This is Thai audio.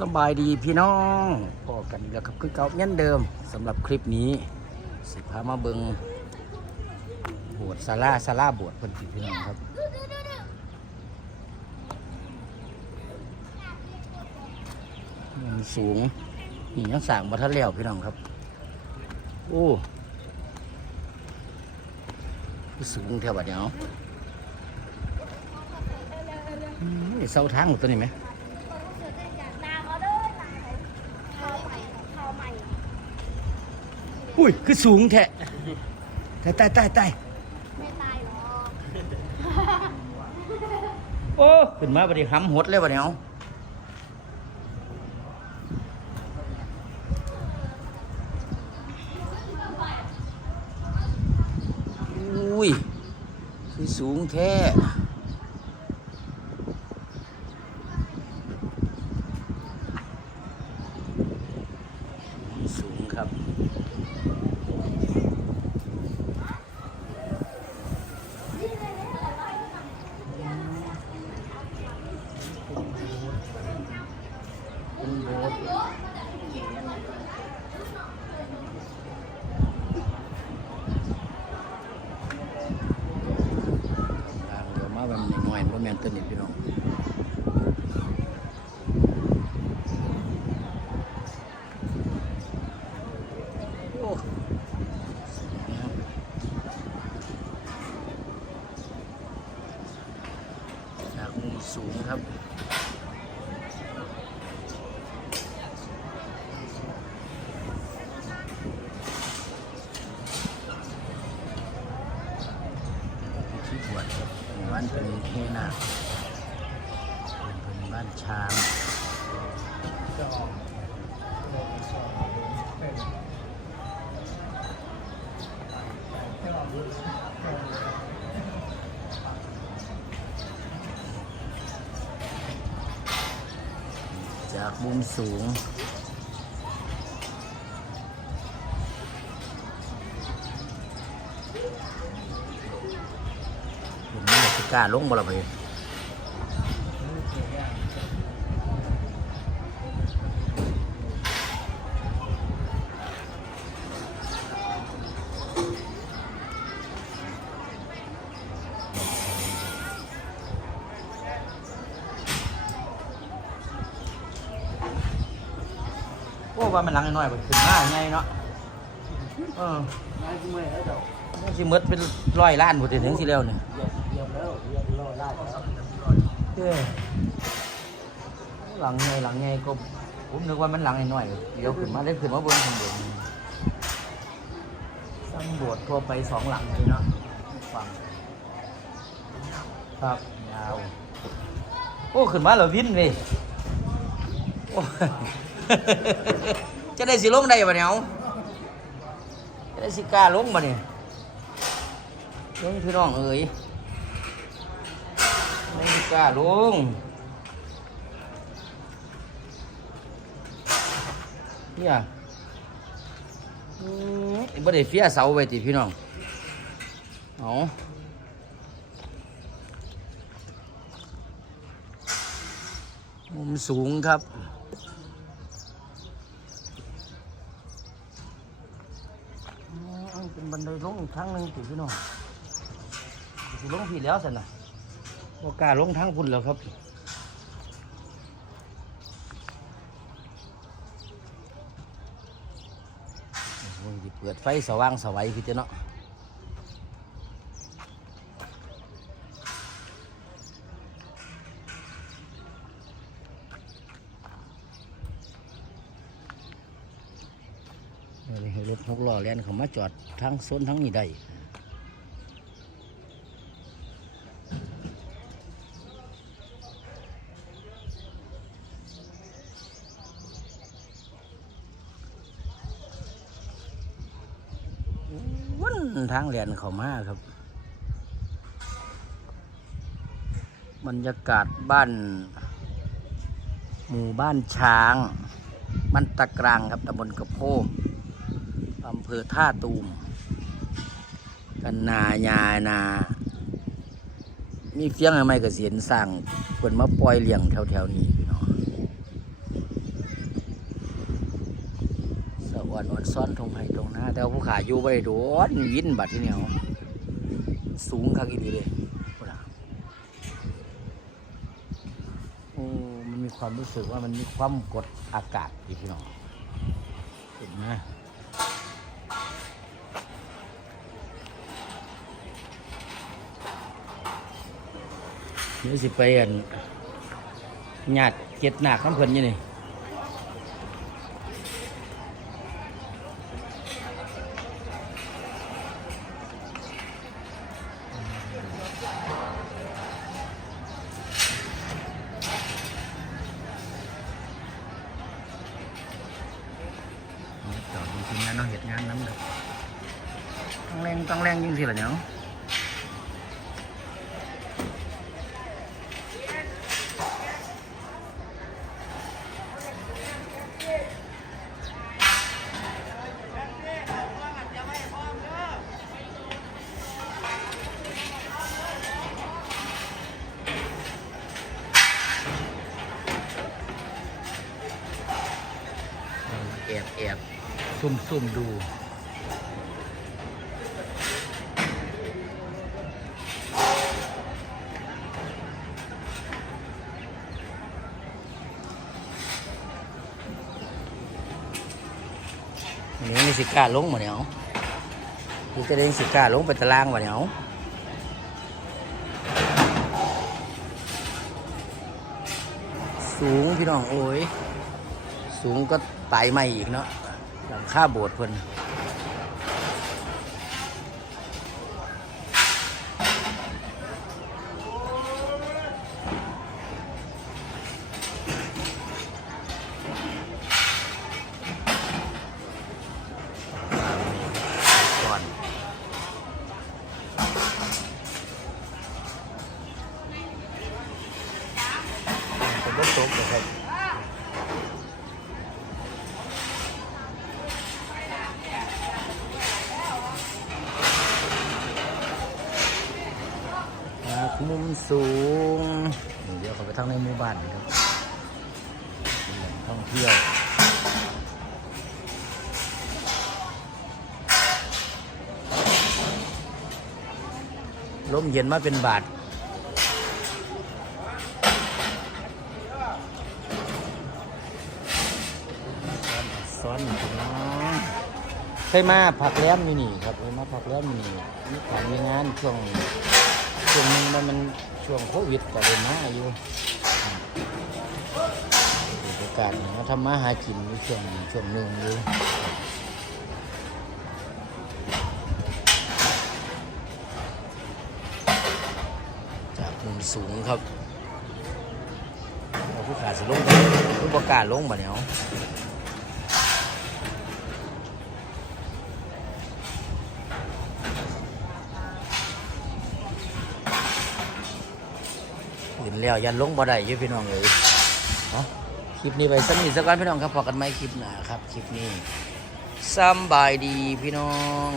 สบายดีพี่น้องพอกันอีกแล้วครับคือเก่าเหมือนเดิมสำหรับคลิปนี้ สิพามาเบิงบวชซาร่าซาร่าบวชเพิ่นสิพี่น้องครับ มันสูงนี่ยังสั่งมาทันแล้วพี่น้องครับ โอ้คือสูงแถวบัดเนี้ยเอาอืมนี่เสาทางหมดตัวนี้ไหม อุ้ย คือสูงแท้ตายตายตายตายไม่ตายหรอกโอ้ขึ้นมาบัดนี้หำหดเลยบัดนี้เอาอุ้ยคือสูงแท้สูงครับ เป็นโบสถ์ทางเดี๋ยวมาแบบน้อยๆเพราะแมนตัวนี้พี่น้องจากมุมสูงครับที่บวชครับ บ้านเป็นเทนาคเป็นเป็นบ้านช้างจากมุมสูง ผมไม่สิ กล้าลงบ่ละไปโอ้ว่ามันหลังน้อยๆบ่ขึ้นมาไงเนาะเออ ไม่ใช่แล้วเดี๋ยวมันสิหมดเป็นร้อยล้านบ่ถึงสิแล้วเนี่ยเยี่ยมแล้วเยี่ย เจ้หลังไงหลังไงก็ผมนึกว่ามันหลังน้อยเดี๋ยวขึ้นมาได้ขึ้นมาบนข้างบนสร้างโบสถ์ทั่วไปสองหลังเลยเนาะฝั่งครับยาว โอ้ขึ้นมาแล้ววินเลยโอ้จะได้สิลงได้ปะเนี่ยเอาจะได้สิกล้าลงปะเนี่ยลงพี่น้องเอ๋ย กล้าลงเนี่ยอืมบ่ได้เฟียเสาไว้ติพี่น้อง เอามุมสูงครับอืมเป็นบันไดลงทางหนึงติพี่น้องสิลงผิดแล้วสินะ โอกล้าลงทางพุ่นแล้วครับ เปิดไฟสว่างสวัยคือเจ้าเนาะรถหกล้อแล่นเขามาจอดทางโซนทั้งนี้ได้ วันทางเรียนเขามาครับ บรรยากาศบ้าน หมู่บ้านช้างบ้านตะกรางครับตำบลกระโพมอำเภอท่าตูม กันนายานา มีเฟียงอะไรกระเสียนสั่งเพิ่นมาปล่อยเลี้ยงแถวๆนี้พี่น้อง อนออนซ้อนทงไห้ตรงหน้าแต่ว่าผู้ขาอยู่ไปโดนวินบัดที่เหนียวสูงคักอีดีเลยพุ่นน่ะโอ้มันมีความรู้สึกว่ามันมีความกดอากาศอยู่พี่น้องเห็นไหมเดี๋ยวสิไปอันญาติเจ็ดหนักน้ำเพลินยี่นี่ ต่อจริงๆนะเนาะเหตุงานน้ำเด้อต้องแรงต้องแรงยิ่งสิล่ะเนาะ แอบซุ่มซุ่มดู นี่มีสิก้าลงมาเนี่ยนี่จะได้สิก้าลงไปตารางมาเนี่ยสูงพี่น้องโอ้ย สูงก็ตายไม่อีกเนาะหลังค่าโบสถ์เพิ่น มุมสูง เดี๋ยวเขาไปทางในหมู่บ้านครับเป็นแหล่งท่องเที่ยวลมเย็นมาเป็นบาทซ้อนพี่น้องเคยมาผักแล้มนี่นี่ครับเคยมาผักแล้มนี่มีการมีงานช่วง ช่วงนึงมันมันช่วงโควิดก็เลยมาอยู่โอกาสมาทำมาหากินอยู่ช่วงช่วงหนึ่งอยู่จากมุมสูงครับผู้ขาสิลงผู้ประกล้าศลงบ่เนี่ยเอาเห็น แล้ว ยันลงบ่ได้อยู่พี่น้องเลยเนาะคลิปนี้ไปสนิทสักวันพี่น้องครับพอกันไหมคลิปหน้าครับ คลิปนี้สำบายดีพี่น้อง